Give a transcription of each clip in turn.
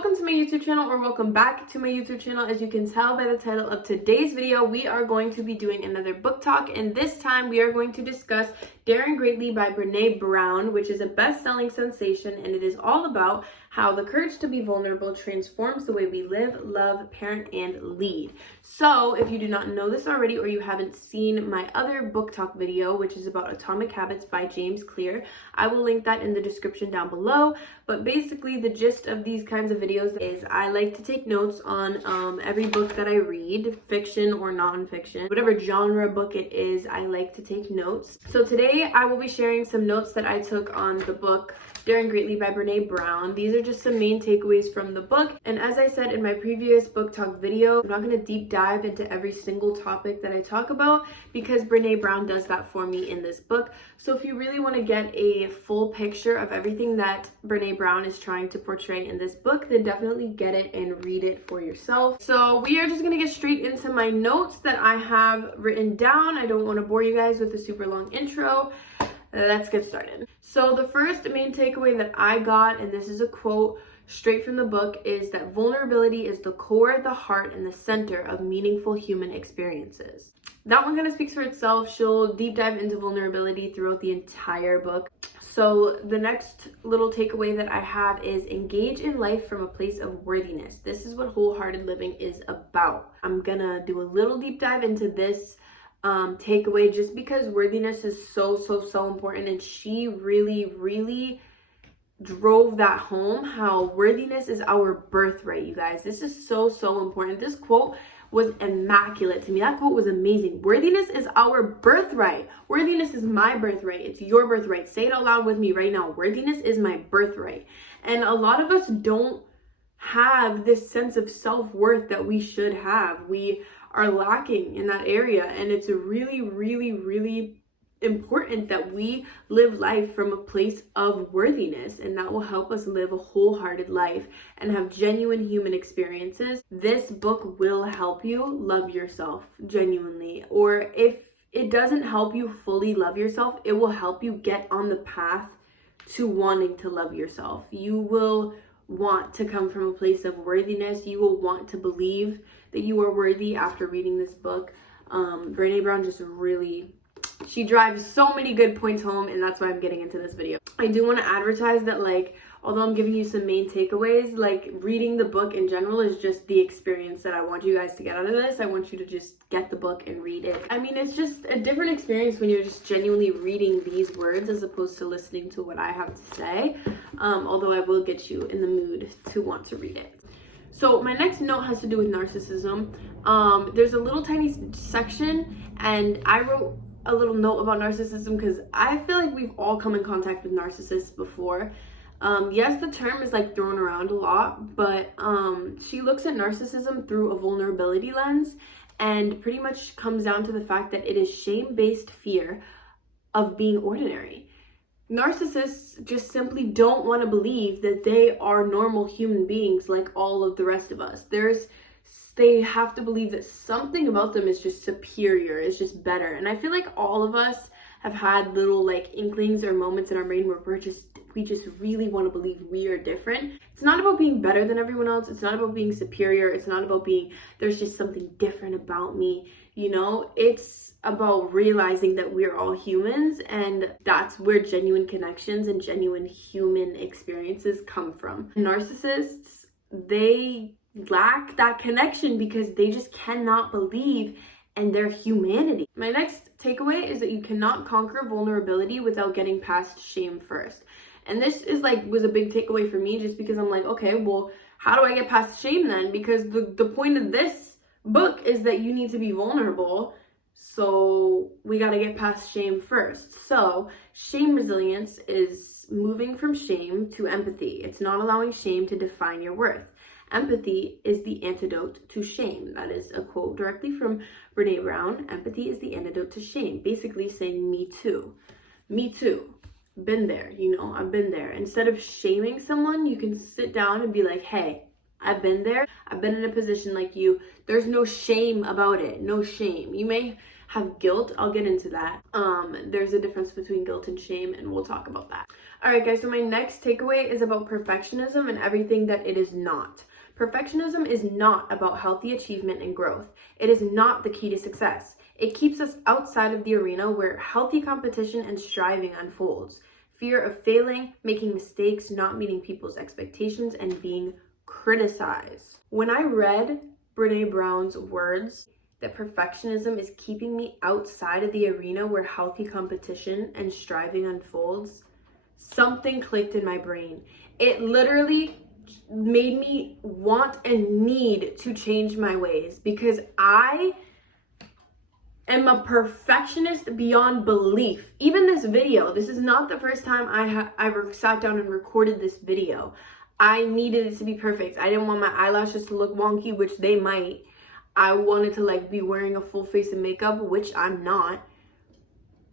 welcome to my YouTube channel, or welcome back to my YouTube channel. As you can tell by the title of today's video, we are going to be doing another book talk, and this time we are going to discuss Daring Greatly by Brené Brown, which is a best-selling sensation, and it is all about how the courage to be vulnerable transforms the way we live, love, parent, and lead. So if you do not know this already, or you haven't seen my other book talk video, which is about Atomic Habits by James Clear, I will link that in the description down below. But basically the gist of these kinds of videos is I like to take notes on every book that I read, fiction or non-fiction, whatever genre book it is, I like to take notes. So today I will be sharing some notes that I took on the book Daring Greatly by Brené Brown. These are just some main takeaways from the book. And as I said in my previous book talk video, I'm not going to deep dive into every single topic that I talk about because Brené Brown does that for me in this book. So if you really want to get a full picture of everything that Brené Brown is trying to portray in this book, then definitely get it and read it for yourself. So we are just going to get straight into my notes that I have written down. I don't want to bore you guys with a super long intro. Let's get started. So the first main takeaway that I got, and this is a quote straight from the book, is that vulnerability is the core, the heart, and the center of meaningful human experiences. That one kind of speaks for itself. She'll deep dive into vulnerability throughout the entire book. So the next little takeaway that I have is engage in life from a place of worthiness. This is what wholehearted living is about. I'm gonna do a little deep dive into this takeaway just because worthiness is so important, and she really drove that home, how worthiness is our birthright. You guys, this is so important. This quote was immaculate to me. That quote was amazing. Worthiness is our birthright. Worthiness is my birthright. It's your birthright. Say it out loud with me right now. Worthiness is my birthright. And a lot of us don't have this sense of self-worth that we should have. We are lacking in that area, and it's really important that we live life from a place of worthiness, and that will help us live a wholehearted life and have genuine human experiences. This book will help you love yourself genuinely, or if it doesn't help you fully love yourself, it will help you get on the path to wanting to love yourself. You will want to come from a place of worthiness. You will want to believe that you are worthy after reading this book. Brené Brown just really, she drives so many good points home, and that's why I'm getting into this video. I do want to advertise that, like, although I'm giving you some main takeaways, like, reading the book in general is just the experience that I want you guys to get out of this. I want you to just get the book and read it. I mean, it's just a different experience when you're just genuinely reading these words as opposed to listening to what I have to say, although I will get you in the mood to want to read it. So my next note has to do with narcissism. There's a little tiny section, and I wrote a little note about narcissism because I feel like we've all come in contact with narcissists before. Yes, the term is like thrown around a lot, but she looks at narcissism through a vulnerability lens, and pretty much comes down to the fact that it is shame-based fear of being ordinary. Narcissists just simply don't want to believe that they are normal human beings like all of the rest of us. They have to believe that something about them is just superior, is just better. And I feel like all of us have had little like inklings or moments in our brain where we just really want to believe we are different. It's not about being better than everyone else. It's not about being superior. It's not about being, there's just something different about me. You know, it's about realizing that we're all humans, and that's where genuine connections and genuine human experiences come from. Narcissists, they lack that connection because they just cannot believe in their humanity. My next takeaway is that you cannot conquer vulnerability without getting past shame first. And this is was a big takeaway for me, just because I'm like, okay, well, how do I get past shame then? Because the point of this book is that you need to be vulnerable. So we got to get past shame first. So shame resilience is moving from shame to empathy. It's not allowing shame to define your worth. Empathy is the antidote to shame. That is a quote directly from Brené Brown. Empathy is the antidote to shame. Basically saying, me too. Me too. Been there, you know, I've been there. Instead of shaming someone, you can sit down and be like, hey, I've been there. I've been in a position like you. There's no shame about it. No shame. You may have guilt. I'll get into that. There's a difference between guilt and shame, and we'll talk about that. All right, guys, so my next takeaway is about perfectionism and everything that it is not. Perfectionism is not about healthy achievement and growth. It is not the key to success. It keeps us outside of the arena where healthy competition and striving unfolds. Fear of failing, making mistakes, not meeting people's expectations, and being criticized. When I read Brené Brown's words that perfectionism is keeping me outside of the arena where healthy competition and striving unfolds, something clicked in my brain. It literally made me want and need to change my ways, because I am a perfectionist beyond belief. Even this video, this is not the first time I sat down and recorded this video. I needed it to be perfect. I didn't want my eyelashes to look wonky, which they might. I wanted to like be wearing a full face of makeup, which I'm not.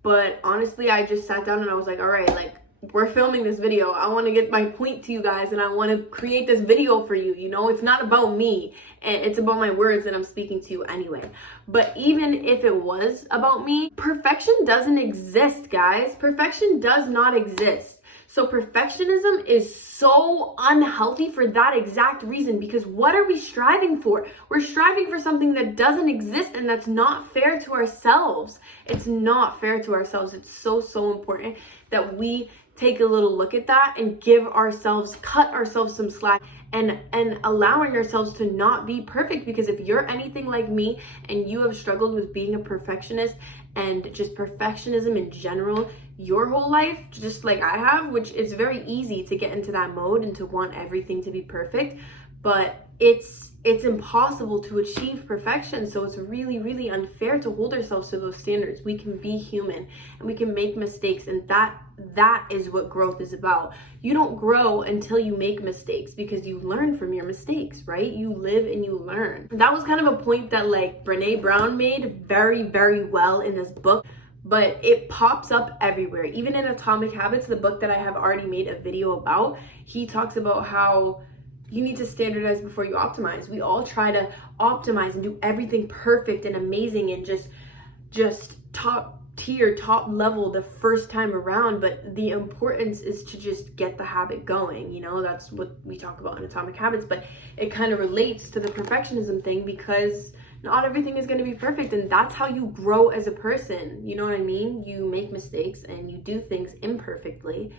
But honestly, I just sat down and I was like, all right, like, we're filming this video. I want to get my point to you guys, and I want to create this video for you. You know, it's not about me, and it's about my words that I'm speaking to you anyway. But even if it was about me, perfection doesn't exist, guys. Perfection does not exist. So perfectionism is so unhealthy for that exact reason, because what are we striving for? We're striving for something that doesn't exist, and that's not fair to ourselves. It's not fair to ourselves. It's so important that we take a little look at that and cut ourselves some slack and allowing ourselves to not be perfect. Because if you're anything like me and you have struggled with being a perfectionist and just perfectionism in general your whole life, just like I have, which is very easy to get into that mode and to want everything to be perfect, but it's impossible to achieve perfection. So it's really unfair to hold ourselves to those standards. We can be human and we can make mistakes, and that is what growth is about. You don't grow until you make mistakes, because you learn from your mistakes, right? You live and you learn. That was kind of a point that like Brené Brown made very well in this book, but it pops up everywhere. Even in Atomic Habits, the book that I have already made a video about, he talks about how you need to standardize before you optimize. We all try to optimize and do everything perfect and amazing and just top tier, top level the first time around. But the importance is to just get the habit going. You know, that's what we talk about in Atomic Habits, but it kind of relates to the perfectionism thing, because not everything is going to be perfect, and that's how you grow as a person. You know what I mean? You make mistakes and you do things imperfectly,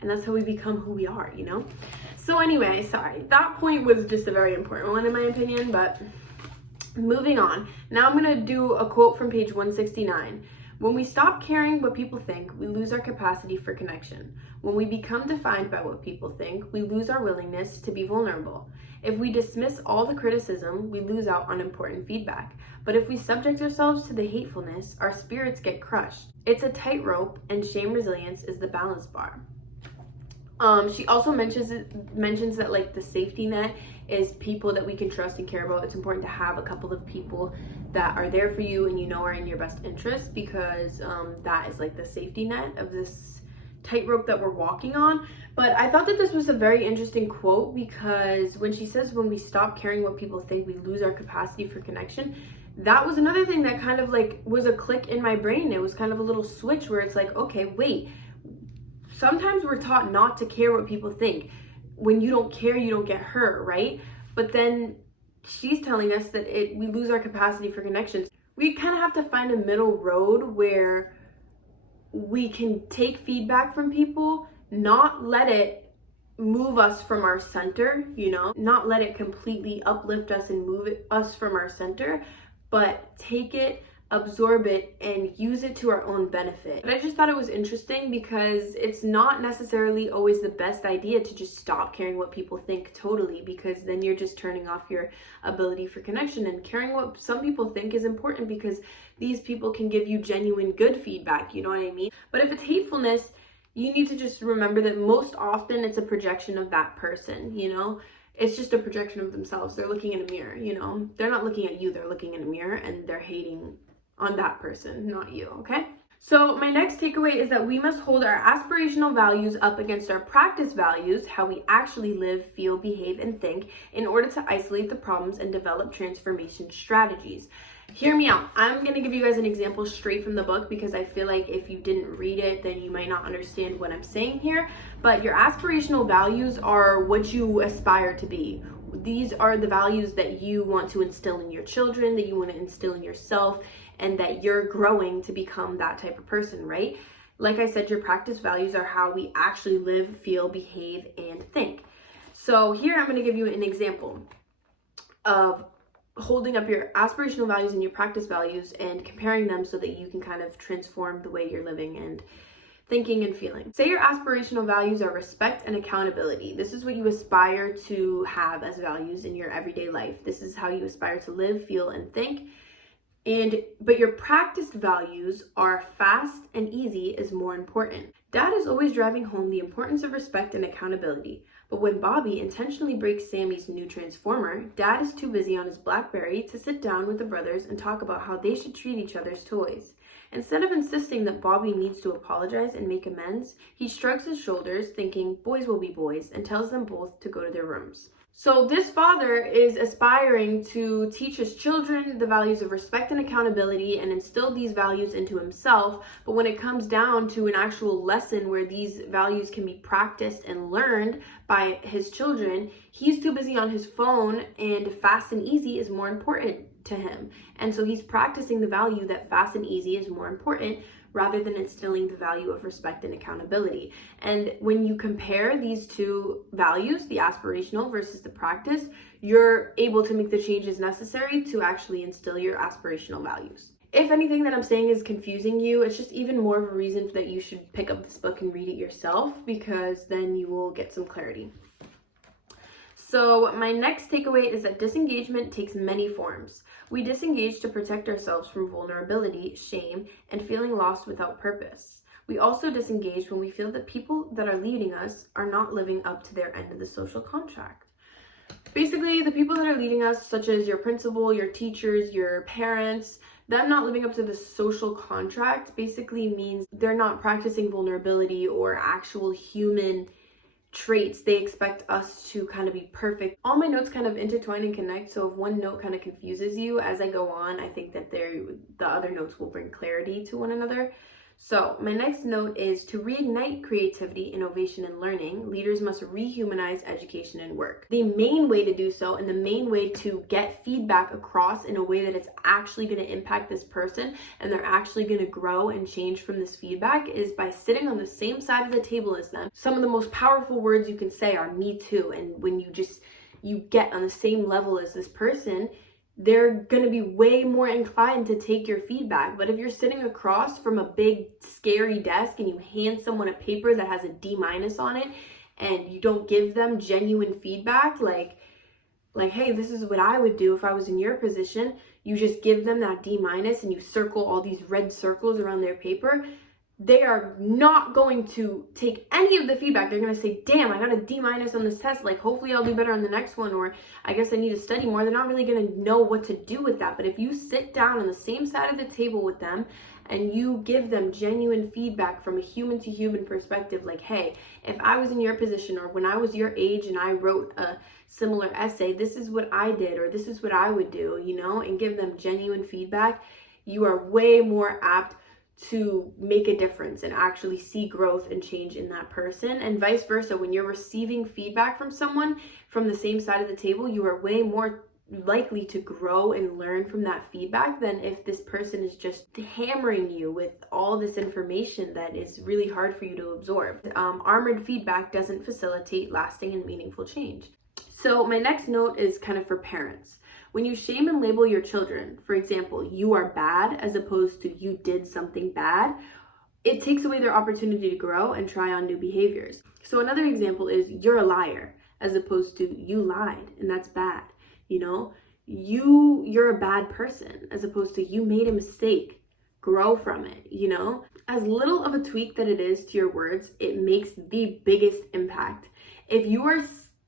and that's how we become who we are, you know? So anyway, sorry, that point was just a very important one in my opinion, but moving on. Now I'm gonna do a quote from page 169. When we stop caring what people think, we lose our capacity for connection. When we become defined by what people think, we lose our willingness to be vulnerable. If we dismiss all the criticism, we lose out on important feedback. But if we subject ourselves to the hatefulness, our spirits get crushed. It's a tightrope, and shame resilience is the balance bar. She also mentions that like the safety net is people that we can trust and care about. It's important to have a couple of people that are there for you and you know are in your best interest, because that is like the safety net of this tightrope that we're walking on. But I thought that this was a very interesting quote, because when she says when we stop caring what people think, we lose our capacity for connection, that was another thing that kind of like was a click in my brain. It was kind of a little switch where it's like, okay, wait, sometimes we're taught not to care what people think. When you don't care, you don't get hurt, right? But then she's telling us that we lose our capacity for connections. We kind of have to find a middle road where we can take feedback from people, not let it move us from our center, you know, not let it completely uplift us and move us from our center, but take it, absorb it, and use it to our own benefit. But I just thought it was interesting, because it's not necessarily always the best idea to just stop caring what people think totally, because then you're just turning off your ability for connection. And caring what some people think is important, because these people can give you genuine good feedback, you know what I mean? But if it's hatefulness, you need to just remember that most often it's a projection of that person, you know? It's just a projection of themselves. They're looking in a mirror, you know? They're not looking at you, they're looking in a mirror, and they're hating on that person, not you, okay? So my next takeaway is that we must hold our aspirational values up against our practice values, how we actually live, feel, behave, and think, in order to isolate the problems and develop transformation strategies. Hear me out. I'm going to give you guys an example straight from the book because I feel like if you didn't read it, then you might not understand what I'm saying here. But your aspirational values are what you aspire to be. These are the values that you want to instill in your children, that you want to instill in yourself, and that you're growing to become that type of person, right? Like I said, your practice values are how we actually live, feel, behave, and think. So here I'm going to give you an example of holding up your aspirational values and your practice values and comparing them so that you can kind of transform the way you're living and thinking and feeling. Say your aspirational values are respect and accountability. This is what you aspire to have as values in your everyday life. This is how you aspire to live, feel, and think. But your practiced values are fast and easy is more important. Dad is always driving home the importance of respect and accountability. But when Bobby intentionally breaks Sammy's new transformer, Dad is too busy on his BlackBerry to sit down with the brothers and talk about how they should treat each other's toys. Instead of insisting that Bobby needs to apologize and make amends, he shrugs his shoulders, thinking boys will be boys, and tells them both to go to their rooms. So this father is aspiring to teach his children the values of respect and accountability and instill these values into himself. But when it comes down to an actual lesson where these values can be practiced and learned by his children, he's too busy on his phone, and fast and easy is more important to him. And so he's practicing the value that fast and easy is more important rather than instilling the value of respect and accountability. And when you compare these two values, the aspirational versus the practice, you're able to make the changes necessary to actually instill your aspirational values. If anything that I'm saying is confusing you, it's just even more of a reason that you should pick up this book and read it yourself, because then you will get some clarity. So my next takeaway is that disengagement takes many forms. We disengage to protect ourselves from vulnerability, shame, and feeling lost without purpose. We also disengage when we feel that people that are leading us are not living up to their end of the social contract. Basically, the people that are leading us, such as your principal, your teachers, your parents, them not living up to the social contract basically means they're not practicing vulnerability or actual human traits. They expect us to kind of be perfect. All my notes kind of intertwine and connect, so if one note kind of confuses you as I go on, I think that the other notes will bring clarity to one another. So my next note is to reignite creativity, innovation, and learning, leaders must rehumanize education and work. The main way to do so, and the main way to get feedback across in a way that it's actually going to impact this person and they're actually going to grow and change from this feedback, is by sitting on the same side of the table as them. Some of the most powerful words you can say are "me too," and when you get on the same level as this person, they're going to be way more inclined to take your feedback. But if you're sitting across from a big scary desk and you hand someone a paper that has a D- on it and you don't give them genuine feedback, like hey, this is what I would do if I was in your position, you just give them that D- and you circle all these red circles around their paper, they are not going to take any of the feedback. They're going to say, damn, I got a D- on this test. Like, hopefully I'll do better on the next one, or I guess I need to study more. They're not really going to know what to do with that. But if you sit down on the same side of the table with them and you give them genuine feedback from a human to human perspective, like, hey, if I was in your position, or when I was your age and I wrote a similar essay, this is what I did, or this is what I would do, and give them genuine feedback, you are way more apt to make a difference and actually see growth and change in that person. And vice versa, when you're receiving feedback from someone from the same side of the table, you are way more likely to grow and learn from that feedback than if this person is just hammering you with all this information that is really hard for you to absorb. Armored feedback doesn't facilitate lasting and meaningful change. So my next note is kind of for parents. When you shame and label your children, for example, you are bad as opposed to you did something bad, it takes away their opportunity to grow and try on new behaviors. So another example is you're a liar as opposed to you lied and that's bad. You're a bad person as opposed to you made a mistake. Grow from it, As little of a tweak that it is to your words, it makes the biggest impact. If you are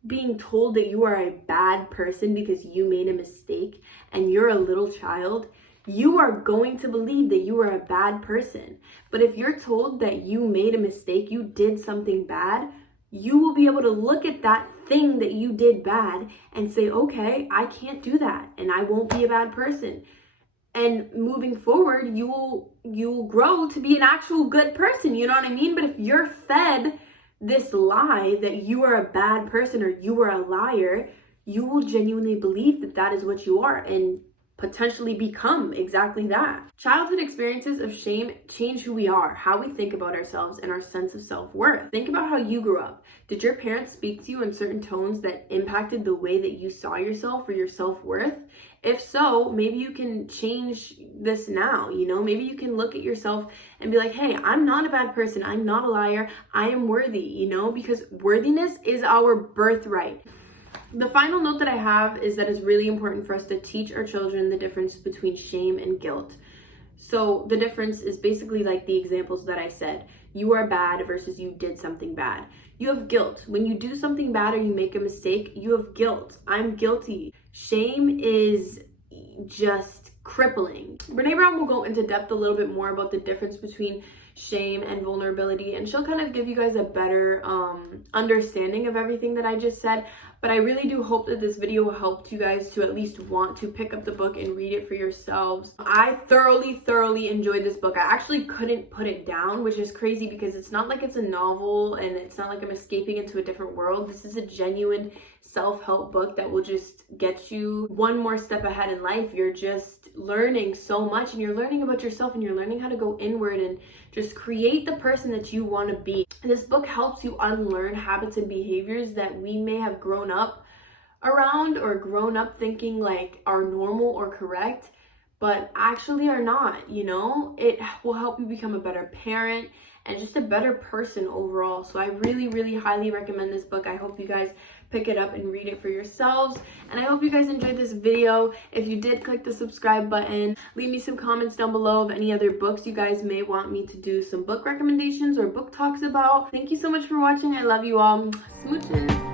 being told that you are a bad person because you made a mistake and you're a little child, you are going to believe that you are a bad person. But if you're told that you made a mistake, you did something bad, you will be able to look at that thing that you did bad and say, okay, I can't do that and I won't be a bad person. And moving forward, you'll grow to be an actual good person, you know what I mean? But if you're fed this lie that you are a bad person or you are a liar, you will genuinely believe that that is what you are and potentially become exactly that. Childhood experiences of shame change who we are, how we think about ourselves, and our sense of self-worth. Think about how you grew up. Did your parents speak to you in certain tones that impacted the way that you saw yourself or your self-worth? If so, maybe you can change this now, you know? Maybe you can look at yourself and be like, hey, I'm not a bad person. I'm not a liar. I am worthy, you know? Because worthiness is our birthright. The final note that I have is that it's really important for us to teach our children the difference between shame and guilt. So the difference is basically like the examples that I said. You are bad versus you did something bad. You have guilt. When you do something bad or you make a mistake, you have guilt. I'm guilty. Shame is just crippling. Brene Brown will go into depth a little bit more about the difference between shame and vulnerability, and she'll kind of give you guys a better understanding of everything that I just said. But I really do hope that this video helped you guys to at least want to pick up the book and read it for yourselves. I thoroughly enjoyed this book. I actually couldn't put it down, which is crazy because it's not like it's a novel and it's not like I'm escaping into a different world. This is a genuine self-help book that will just get you one more step ahead in life. You're just learning so much, and you're learning about yourself, and you're learning how to go inward and just create the person that you want to be. This book helps you unlearn habits and behaviors that we may have grown up around or grown up thinking like are normal or correct, but actually are not, you know? It will help you become a better parent and just a better person overall. So I really highly recommend this book. I hope you guys pick it up and read it for yourselves. And I hope you guys enjoyed this video. If you did, click the subscribe button. Leave me some comments down below of any other books you guys may want me to do some book recommendations or book talks about. Thank you so much for watching. I love you all. Smooches.